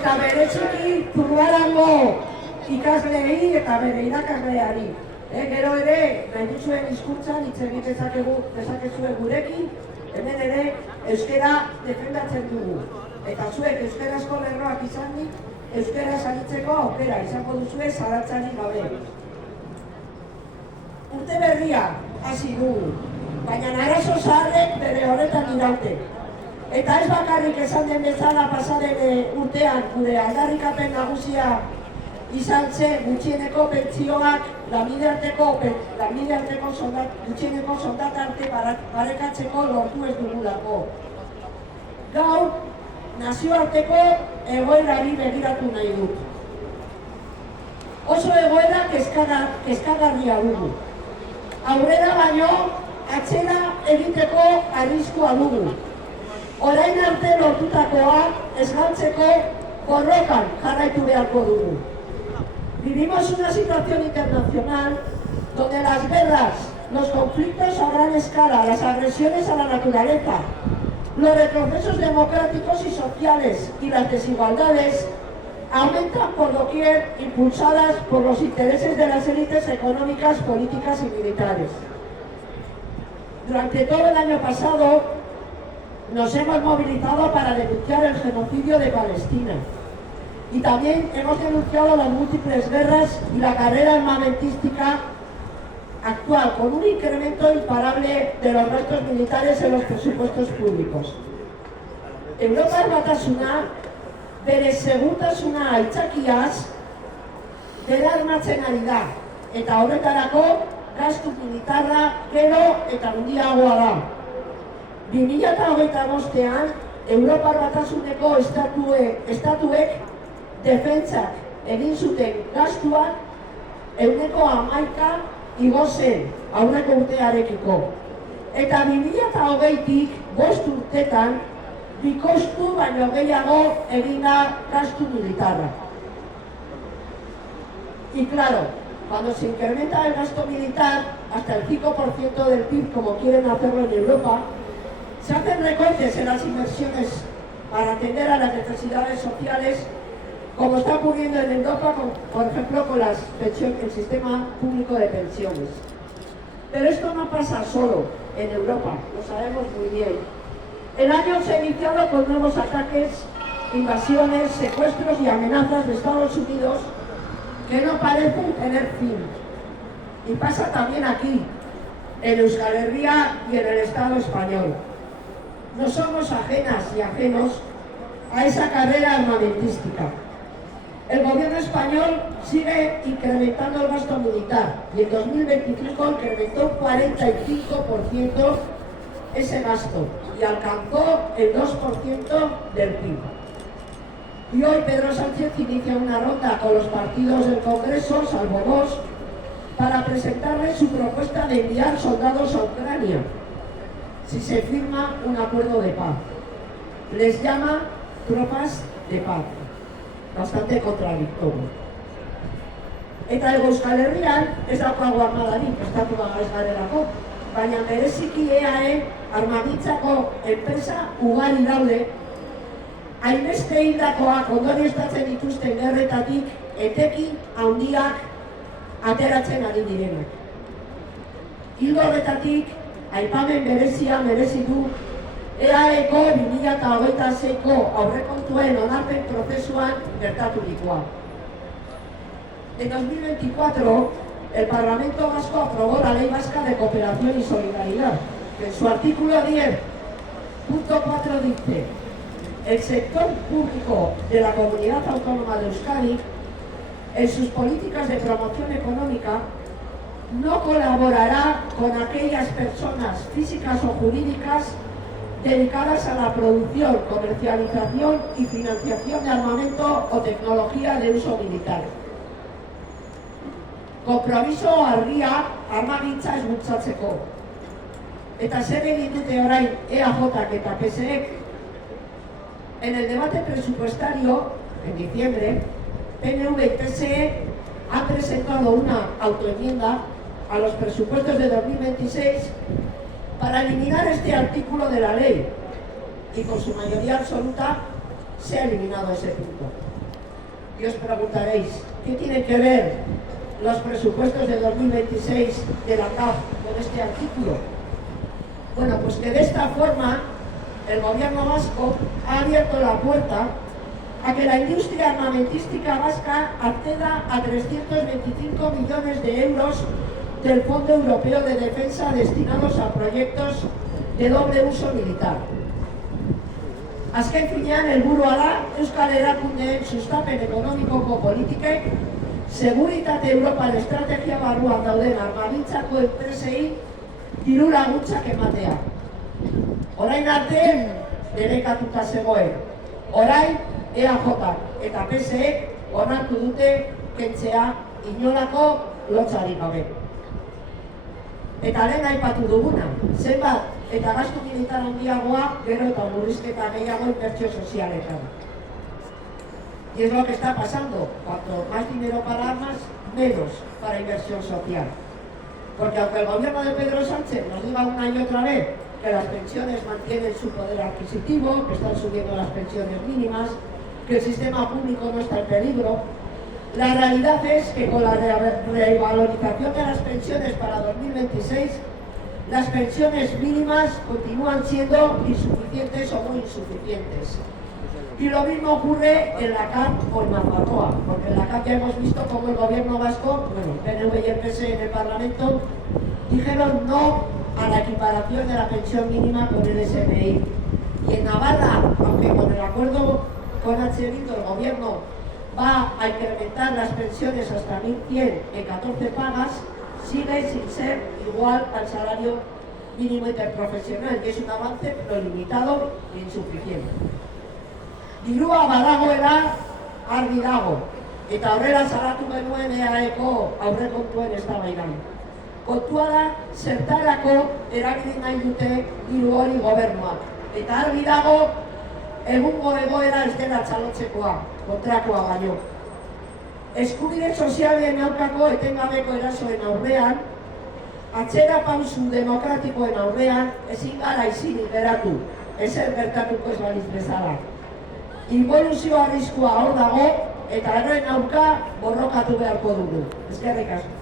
eta bereziki Zurbarango ikasleei eta bere irakasleari. Gero ere, nahi duzuen hizkuntzan hitz egin dezakezue gurekin, hemen ere euskara defendatzen dugu. Eta zuek euskarazko lerroak izanik, euskaraz aritzeko aukera izango duzue zaratzarik gabe. Urte berria hasi dugu, baina arazo zaharrek bere horretan iraute. Eta ez bakarrik esan den bezala pasaden urtean gure aldarrikapen nagusia izan zen gutxieneko pentsioak gutxieneko soldatarte parekatzeko lortu ez dugulako. Gaur, nazioarteko egoerari begiratu nahi dut. Oso egoera kezkagarria dugu. Aurrera baino, atzera egiteko arriskua dugu. Orain arte lortutakoa esgaltzeko borrokan jarraitu beharko dugu. Vivimos una situación internacional donde las guerras, los conflictos a gran escala, las agresiones a la naturaleza, los retrocesos democráticos y sociales y las desigualdades aumentan por doquier, impulsadas por los intereses de las élites económicas, políticas y militares. Durante todo el año pasado nos hemos movilizado para denunciar el genocidio de Palestina. Y también hemos denunciado las múltiples guerras y la carrera armamentística actual, con un incremento imparable de los gastos militares en los presupuestos públicos. Europar Batasuna, bere segurtasuna aitzakiaz, berarmatzen ari da, eta horretarako gastu militarra gero eta handiagoa da. 2025an, Europar Batasuneko estatuek defentsak egin zuten gastuak 11% igo zen aurreko urtearekiko. Eta 2020tik 5 urtetan bikoiztu baino gehiago egin da gastu militarra. Y claro, cuando se incrementa el gasto militar hasta el 5% del PIB, como quieren hacerlo en Europa, se hacen recortes en las inversiones para atender a las necesidades sociales, como está ocurriendo en Europa, por ejemplo, con el sistema público de pensiones. Pero esto no pasa solo en Europa, lo sabemos muy bien. El año se ha iniciado con nuevos ataques, invasiones, secuestros y amenazas de Estados Unidos que no parecen tener fin. Y pasa también aquí, en Euskal Herria y en el Estado español. No somos ajenas y ajenos a esa carrera armamentística. El gobierno español sigue incrementando el gasto militar y en 2025 incrementó un 45% ese gasto y alcanzó el 2% del PIB. Y hoy Pedro Sánchez inicia una ronda con los partidos del Congreso, salvo Vox, para presentarles su propuesta de enviar soldados a Ucrania si se firma un acuerdo de paz. Les llama tropas de paz. Bastante contradictorio. Eta Euskal Herrian ez daukagu armadarik estatuan ez garelako, baina bereziki EAE armagintzako enpresa ugari daude, hainbeste hildakoak ondorioztatzen dituzten gerretatik etekin handiak ateratzen ari direnak. Hildo horretatik, aipamen berezia merezi du EAEko 2026ko aurrekontuen onarpen prozesuan gertaturikoa. En 2024, el Parlamento Vasco aprobó la Ley Vasca de Cooperación y Solidaridad, que en su artículo 10.4 dice: el sector público de la Comunidad Autónoma de Euskadi, en sus políticas de promoción económica, no colaborará con aquellas personas físicas o jurídicas dedicadas a la producción, comercialización y financiación de armamento o tecnología de uso militar. Konpromiso argia armagintza ez bultzatzeko. Eta zer egin dute orain EAJak eta PSEek? En el debate presupuestario, en diciembre, PNV y PSE han presentado una autoenmienda a los presupuestos de 2026 para eliminar este artículo de la ley y con su mayoría absoluta se ha eliminado ese punto. Y os preguntaréis, ¿qué tienen que ver los presupuestos de 2026 de la CAF con este artículo? Bueno, pues que de esta forma el gobierno vasco ha abierto la puerta a que la industria armamentística vasca acceda a 325 millones de euros del Fondo Europeo de Defensa destinados a proyectos de doble uso militar. Azken finean helburua da Euskal Erakundeen sustapen ekonomikoko politikek seguritate Europar estrategia barruan dauden armagintzako enpresei diru laguntzak ematea. Orain arte derekatuta zegoen. Orain EAJ eta PSEek onartu dute kentzea inolako lotsarik gabe. Eta lehen aipatu duguna, zenbat eta gastu militar handiagoa, gero eta murrizketa gehiago inbertsio sozialetan. Y es lo que está pasando. Cuanto más dinero para armas, menos para inversión social. Porque aunque el gobierno de Pedro Sánchez nos diga una y otra vez que las pensiones mantienen su poder adquisitivo, que están subiendo las pensiones mínimas, que el sistema público no está en peligro, la realidad es que con la revalorización de las pensiones para 2026, las pensiones mínimas continúan siendo insuficientes o muy insuficientes. Y lo mismo ocurre en la CAP con Nafarroa, porque en la CAP ya hemos visto cómo el gobierno vasco, bueno, el PNV y el PSE en el Parlamento, dijeron no a la equiparación de la pensión mínima con el SMI. Y en Navarra, aunque con el acuerdo con H. Bildu el gobierno va a incrementar las pensiones hasta 1.100 en 14 pagas, sigue sin ser igual al salario mínimo interprofesional, que es un avance pero limitado e insuficiente. Dirua badagoela argi dago, eta horrela salatu genuen EAEko aurrekontuen eztabaidan. Kontua da, zertarako erabili nahi dute diru hori gobernuak. Eta argi dago, egungo egoera ez dela txalotzekoa, kontrakoa baino. Eskubide sozialen aurkako etengabeko erasoen aurrean, atzera pausu demokratikoen aurrean, ezin gara isilik geratu, ezer gertatuko ez baliz bezala. Involuzio arriskua hor dago, eta horren aurka borrokatu beharko dugu. Eskerrik asko.